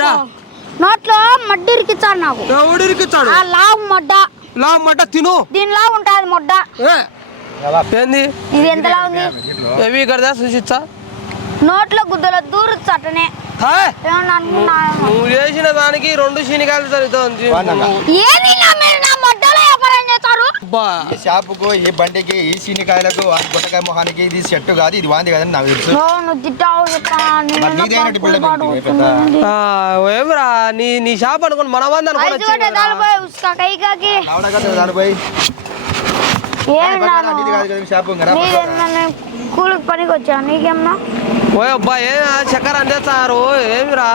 ఏమిరా? నోట్లో మడ్డి ఇరికిచ్చాడు నాకు. ఎవడు ఇరికిచ్చాడు? ఆ లావు మొడ్డ. లా మట్ట తిను. దీనిలా ఉంటుంది మొడ్డ. ఏంది? ఇది ఎంతలా ఉంది? ఏవి కడదా చూసిచ్చా నోట్లో గుద్దలో దూరు చట్టనే నువ్వు చేసిన దానికి రెండు శనికాయలు జరుగుతుంది ఏది నా మీరు నా మొడ్డలో వ్యాపారం చేస్తారు అబ్బా. ఈ షాపుకు ఈ బండికి ఈ సీనికాయలకు ఆ గుట్టకాయ మొహానికి ఇది సెట్ కాదు ఇది వాంది కదని నాకు తెలుసు. నో, నువ్వు తిట్టావు చెప్పా. మరి నీదేనంటే బిల్డప్ ఏంటి? పెద్ద ఆ, ఏమిరా నీ నీ షాప్ అనుకుని మన దానిపై ఉస్కా కైకాకి. కదా దానిపై కాదు షాపు ఇంకా రా. నీదేమన్నా కూలికి పనికి వచ్చాను నీకేమన్నా? ఓ అబ్బా ఏ చక్కెర అందేస్తారు ఏమిరా?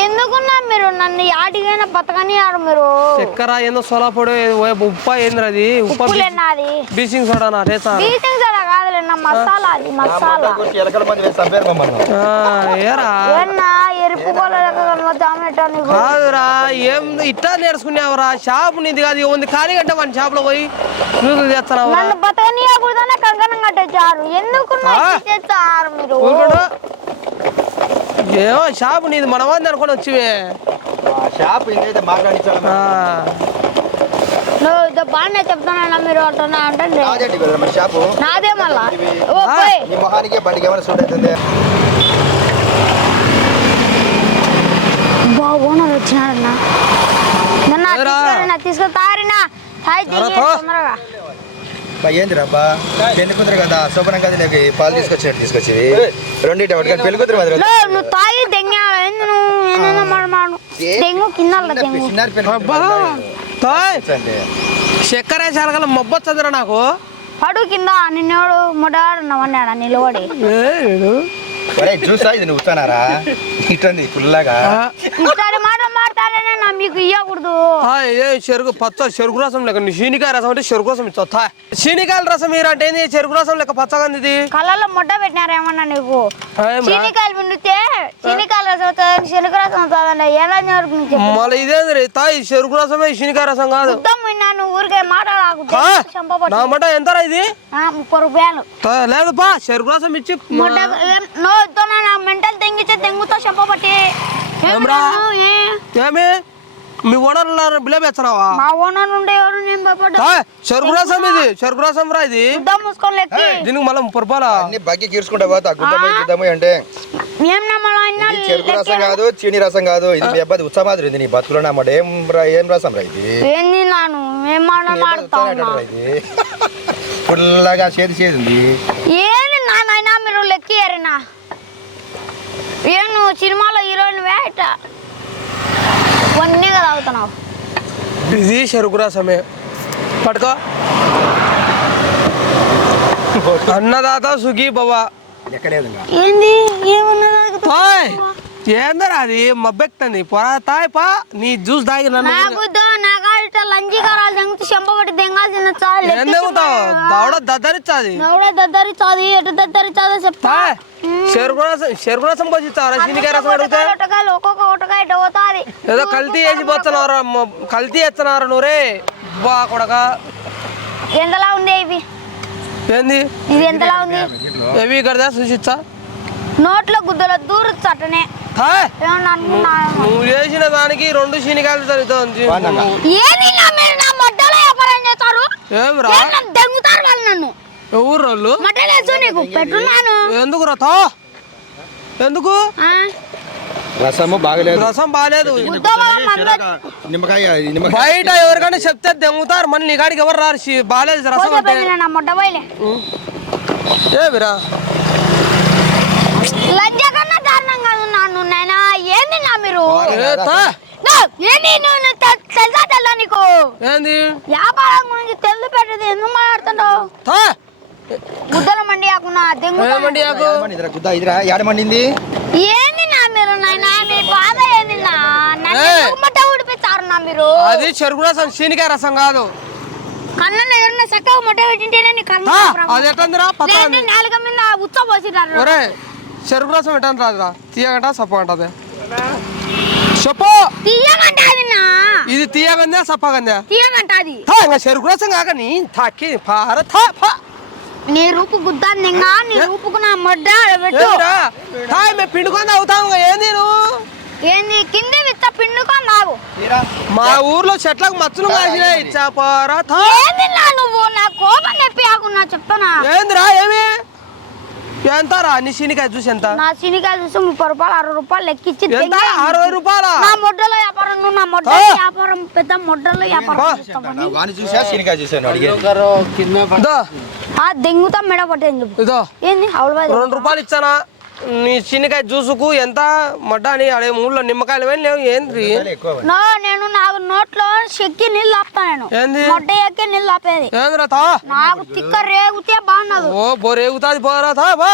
ఎందుకున్నా మీరు నన్ను యాటికైనా బతకని మీరు? చక్కెర ఏందో సోలాపొడి ఓ ఉప్ప ఏందిరా అది? ఉప్ప సోడా నా సోడా మసాలా అది మసాలా. ఆ, ఏరా? ఎరుపు నీకు కాదురా ఏం ఇట్టా నేర్చుకున్నావురా షాప్ నీది కాదు ఉంది ఖాళీ అంటే మన షాప్లో పోయి? జ్యూసులు చేస్తున్నావు నన్ను బతకనీయకూడదనే కంకణం కట్టేశారు ఎందుకు ఆ? ఊరుకోడు ఏమో షాప్ నీది మన మంది అనుకుని వచ్చివే. ఆ షాప్ ఇంకైతే మాట్లాడించాలి ఆ, నువ్వు ఇదో బాగానే చెప్తానన్నా మీరు అంటున్నా అంటే నాదేంటి కదా మరి షాపు? నాదే మళ్ళా? ఓ ఆ. పోయ్. నీ మొహానికి బండికి ఏమైనా సూట్ అవుతుంది. బా ఓనర్ వచ్చినాడన్నా. నన్ను పో. తొందరగా. ఏంది పెళ్ళి కూతురు కదా శుభ్రం కదా నీకు పాలు తీసుకొచ్చినట్టు తీసుకొచ్చేవి. రెండింటి ఒకటి కానీ పెళ్ళి కూతురు మాదిరి నువ్వు తాగి అబ్బా చక్కెర మొబ్బొచ్చదురా నాకు. పడు కింద నిన్నోడు మొడాడు నవ్వన్నాడా నిలబడి. ఒరే చూసా ఇది నువ్వు ఫుల్లాగా ఆ, ఈసారి మాట మాడతానే నా మీకు ఇవ్వకూడదు ఆ, ఏ చెరుకు పచ్చ చెరుకు రసం లెక్క నీ శీనికాయ రసం అంటే చెరుకు రసం ఇచ్చా తా శీనికాయల రసం మీరు అంటే ఏంది? చెరుకు రసం లెక్క పచ్చగా ఉంది ఇది కళ్ళల్లో ముడ్డ పెట్టినారేమన్నా నీకు? చీనికాయలు పిండితే చీనికాయలు రసం అవుతుంది శనగ రసం అవుతుంది చెప్పు? మళ్ళీ ఇదేంది రే తాయి చెరుకు రసమే శీనికాయ రసం కాదు. నువ్వు ఊరికే చంపబట్టి. నా మట ఎంతరా ఇది? ముప్పై రూపాయలు. తా, లేదు పా చెరుకు రసం ఇచ్చి ఏం- నో మెంటల్ తెంగితే తెంగుతో చంపబట్టి? ఏమి? మీ ఓనర్ ఎత్తనావా మా ఓనర్ ఉండే ఎవరు? నేను భయపడ్డా. చెరుకు రసం ఇది చెరుకు రసం రా ఇది. ముద్ద మూసుకొని లెక్కి. దీనికి మళ్ళీ ముప్పై రూపాయలా? అన్ని బగ్గి గీర్చుకుంటా పోతా గుడ్డ పోయి గుద్దము అంటే. ఏం నమ్మలో ఇది చెరుకు రసం కాదు చీని రసం కాదు ఇది మీ అబ్బాయి ఉత్సవ మాదిరి ఉంది నీ బతుకులో నమ్మడు ఏం రా ఏం రసం రా ఇది? ఏంది నాను? ఏం ఫుల్లాగా చేతి చేది ఉంది. ఏంది నానైనా మీరు లెక్కియారనా? ఏం నువ్వు సినిమాలో హీరోయిన్ వేట? ఇవన్నీ కదా అవుతున్నావు ఇది చెరుకు రసమే. పట్టుకో. అన్నదాత సుఖీ ఇంకా ఏంది? ఏందరా అది? మబ్బెక్తుంది. పొరా తాయ్ పా. నీ జ్యూస్ తాగి నన్ను కరాలు తెంగితే చెంపబట్టి తెంగాల్సిన చాలు ఏం తెగుతావు? దవడ దద్దరిచ్చాది. నవ్వుడే దద్దరిచాది ఎటు దద్దరిచాదో చెప్తా చెరుకు రసం చెరుకు రసం రసం అడిగితే? ఒటకాయలు ఒక్కొక్క ఒటకాయ ఇట్ట పోతాది. ఏదో కల్తీ వేసి పోతున్నారా కల్తీ బా కొడక. ఎంతలా ఉంది ఇవి? ఏంది? ఇది ఎంతలా ఉంది? ఏవి కడదా చూసిచ్చా నోట్లో గుద్దలో దూరు నువ్వు చేసిన దానికి రెండు శీనికాయలు జరుగుతుంది ఎవరు వాళ్ళు ఎందుకు రథా ఎందుకు? ఆ? రసము బాగలేదు. రసం బాగాలేదు. నిమ్మకాయ బయట ఎవరికైనా చెప్తే దెంగుతారు. మళ్ళీ నీ కాడికి ఎవరు రారు? బాగాలేదు రసం అంటే. ఏమిరా? నాన్ను నాయనా ఏంది నా మీరు ఏంది నువ్వు నువ్వు తెలుసా తెల్లా నీకు? ఏంది? వ్యాపారం గురించి తెలుసు పెట్టేది ఎందుకు మాట్లాడుతుంటావు తా, గుద్దల మండి ఆకున్నా దెంగు ఏమండి ఆకు ఏడమండి ఇదిరా గుద్ద ఇదిరా ఏడమండింది ఏంది? నా మీరు నాయనా? మీ బాధ ఏంది నా నన్ను ఏ. ఎందుకు మట్ట ఊడిపిస్తారు నా మీరు? అది చెరుకు రసం శీనికాయ రసం కాదు. కళ్ళలో ఎవరన్నా చక్కగా మొట్ట పెట్టింటేనే నీ కళ్ళు తా, ప్రాబ్లం. అది ఎట్టందిరా పచ్చ లేదంటే నాలుక మీద ఉచ్చ పోసినారు. ఒరే చెరుకు రసం ఎట్టంది రాదురా. తీయగంట సప్పగంటది. చెప్పు! ఇది తీయగందా సప్పగందా? తీయమంటాది తా, ఇంకా చెరుకు రసం కాక నీ తాకి పార తా పా నీ రూపు గుద్దాన్ని ఇంకా నీ రూపుకు నా మొడ్డ పెట్టు. ఏమిరా? తా, మేము పిండుకొని అవుతాము ఏంది నువ్వు ఏంది కింద విత్త పిండుకొని తాగు. మా ఊర్లో చెట్లకు మచ్చలు కాసినాయి చేపరా నువ్వు? నా కోపం నొప్పి ఆకున్నా ఏందిరా ఏమి? ఎంత రా? నీ శీనికాయ చూసి ఎంత? నా సినికా చూసి ముప్పై రూపాయలు అరవై రూపాయలు లెక్కిచ్చి ఎంత. అరవై రూపాయలా? నా మొడ్డలో వ్యాపారం నువ్వు నా మొడ్డలో ఆ. వ్యాపారం పెద్ద మొడ్డలో వ్యాపారం చూసా చూసాను ఆ దెంగుతా మెడ పట్టేది చెప్పు ఇదో. ఏంది? రెండు రూపాయలు ఇచ్చానా? నీ శీనికాయ జ్యూసుకు ఎంత మడ్డా అని అడే మూడులో నిమ్మకాయలు ఏం లేవు ఏంది? నో నేను నాకు నోట్లో చెక్కి నీళ్ళు ఆపుతా నేను. ఏంది? మొట్ట ఎక్కి నీళ్ళు ఆపేది. ఏందిరా తా? నాకు తిక్క రేగుతే బాగున్నది ఓ బొరేగుతాది పోరా తా బా.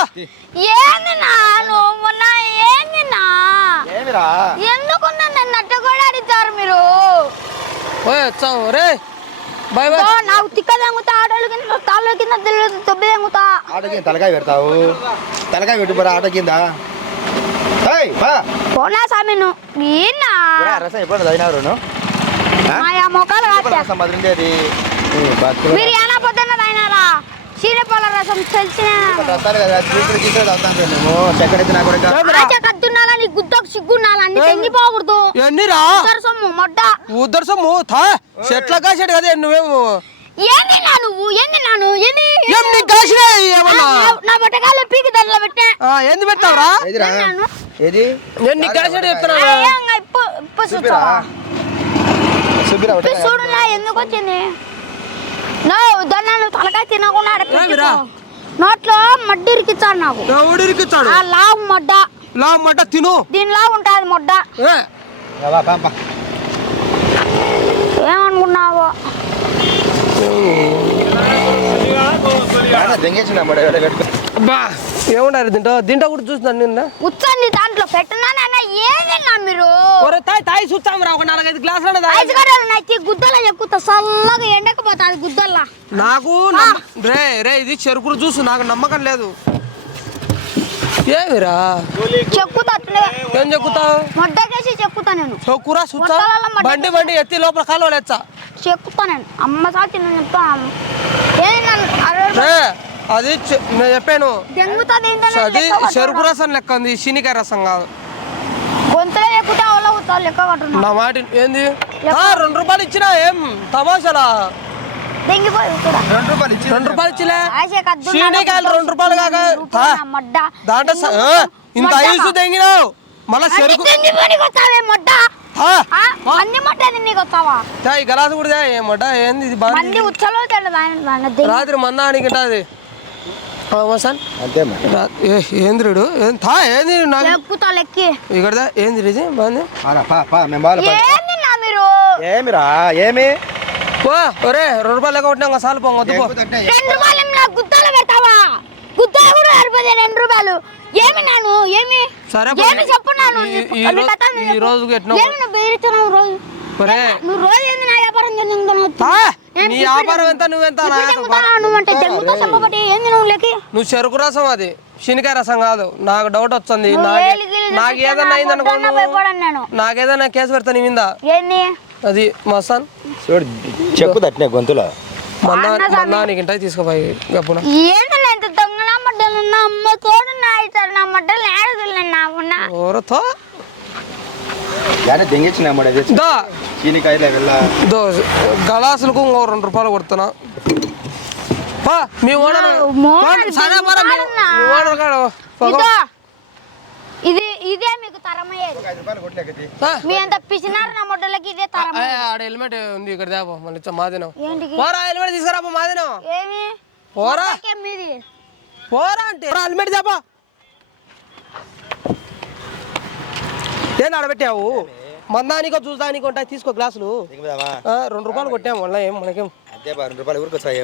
ఏంది నా నువ్వు నా ఏంది నా? ఏమిరా ఎందుకు నన్ను నట్ట కూడా అడిగారు మీరు? ఓ వచ్చాం రే బాయ్ బాయ్ నాకు తిక్క తెంగుతా ఆటోల కింద తాళ్ళ కింద తొబ్బి తెంగుతా ఆటోకి తలకాయ పెడతావు? తలకాయ పెట్టు పోరా ఆటో కింద. ఏయ్, బా. పోనా స్వామి నువ్వు పోరా, రసం ఎప్పుడు మా యా మొక్కలు మీరు ఏందిరా ఆచ కత్తున్నాలా నీ గుద్దకు ఎన్నిరా? మొడ్డ. చెట్ల కాసాడు కదా నువ్వేమో ఏంది నా నువ్వు? ఏంది నా నువ్వు? ఏంది? ఏం నీకు ఏమన్నా? నా- బట్టకాలు పీకి దాంట్లో పెట్టే ఏంది పెట్టావురా? నేను ఏది? నేను నీకు కాసాడు చెప్తున్నా చూడు ఎందుకు వచ్చింది? నా దాన్ని నువ్వు తలకాయ తినకుండా ఆడ పెట్టుకో. ఏమిరా? నోట్లో మడ్డి ఇరికిచ్చాడు నాకు. ఎవడిరికిచ్చాడు ఆ లావు మొడ్డ. లా మట్ట తిను. దీనిలా ఉంటుంది మొడ్డ. ఏమనుకున్నావు? దెంగేసిన అబ్బా. ఏముండారు తింటా? తింటా కూడా చూస్తున్నాను నిన్న? ఉచ్చండి దాంట్లో పెట్టినానన్న ఏందన్నా మీరు? ఒరే తాయి తాయి చూస్తాం రా ఒక నాలుగైదు గ్లాసులు నచ్చి గుద్దల ఎక్కుతా చల్లగా ఎండకపోతుంది గుద్దల్లా. నాకు రే రే ఇది చెరుకులు చూసు నాకు నమ్మకం లేదు. ఏమిరా? చెక్కుతా ఏం చెక్కుతావు? మొడ్డకేసి చెక్కుతా నేను. చెక్కురా మడ్డ బండి బండి ఎత్తి లోపల కాలువ లేచ్చా చెక్కుతా నేను. అమ్మ సాచి నేను చెప్తా. అది నేను చెప్పాను. అది. చెరుకు రసం లెక్క ఉంది శీనికాయ రసం కాదు. నా మాట ఏంది? ఆ, రెండు రూపాయలు ఇచ్చినా ఏం? తమాషాలా రెండు రూపాయలు ఇచ్చి రెండు రూపాయలు ఇచ్చిలే? శీనికాయలు రెండు రూపాయలు కాక దాంట్లో ఇంత ఐసు తెంగినావు మళ్ళా చెరుకు గలాసు కూడా ఏంది రాత్రి మందానికి ఉంటుంది ఏ ఏంద్రుడు? ఏం తా ఏంది నాకు? ఇక్కడ ఏంది ఇది బాగుంది? ఆరా, పా పా మేము బాగా పా. ఏంది నా మీరు? ఏమిరా ఏమి? ఓ ఒరే రెండు రూపాయలు లెక్క కొట్టినా సాలు పోంగ వద్దు పో ఎక్కుతుంటే రెండు రూపాయలు ఏమి నా గుద్దలు పెడతావా? గుద్దలు కూడా సరిపోతే రెండు రూపాయలు. ఏమి నాను? ఏమి? సరే ఏమి చెప్పు నాను? ఈ- బెదిరిస్తున్నావు రోజు? ఒరే. నువ్వు రోజు ఏంది నా వ్యాపారం చెందుతున్నావు తా, నీ వ్యాపారం ఎంత నువ్వెంత నాకు నువ్వంటే జంగుతో చెప్పబట్టి ఏంది నువ్వు చెరుకు రసం అది. శనికాయ రసం కాదు. నాకు డౌట్ వచ్చింది నాకు వేలు గీలు నాకు ఏదన్నా కేసు పెడతా నీ మీద. అది మసాన్ చూడు తట్టిన గొంతులో. మందా అన్న స్వామి. మందా నీకు ఇంటికి తీసుకుపోయి గప్పున. ఏంది నా ఇంత దొంగల మడ్డలు నా అమ్మ తోడు నా ఇస్తారు నా మడ్డలు ఏడదులు నాకున్నా ఓరతో యాడ దెంగించిన మరి అది దా. చీనికాయలే వెళ్ళ. గలాసులకు ఇంకో రెండు రూపాయలు కొడుతున్నా. పా మీ ఓనర్ సరే పరా మీ దిగుతాడన్నా. మీ ఓనర్ కాడు. ఇదో ఇది ఇదే మీకు తరమయ్యేది. ఐదు రూపాయలు కొట్టలేకది మీ అంత పిసినారు నా మొడ్డలకి ఇదే తరం ఆడ హెల్మెట్ ఉంది ఇక్కడ దేపో మళ్ళీ ఇచ్చా మాదినం ఏంటికి? పోరా హెల్మెట్ తీసుకురా పో, మాదినం ఏమి? పోరా. మీది. పోరా అంటే. పోరా హెల్మెట్ దేపా. ఏంది ఆడబెట్టావు? మందానికో చూసానికో ఉంటాయి. తీసుకో గ్లాసులు. రెండు రూపాయలు కొట్టాము. మళ్ళీ ఏం మనకేం? అంతే రెండు రూపాయలు ఊరికి వచ్చాయి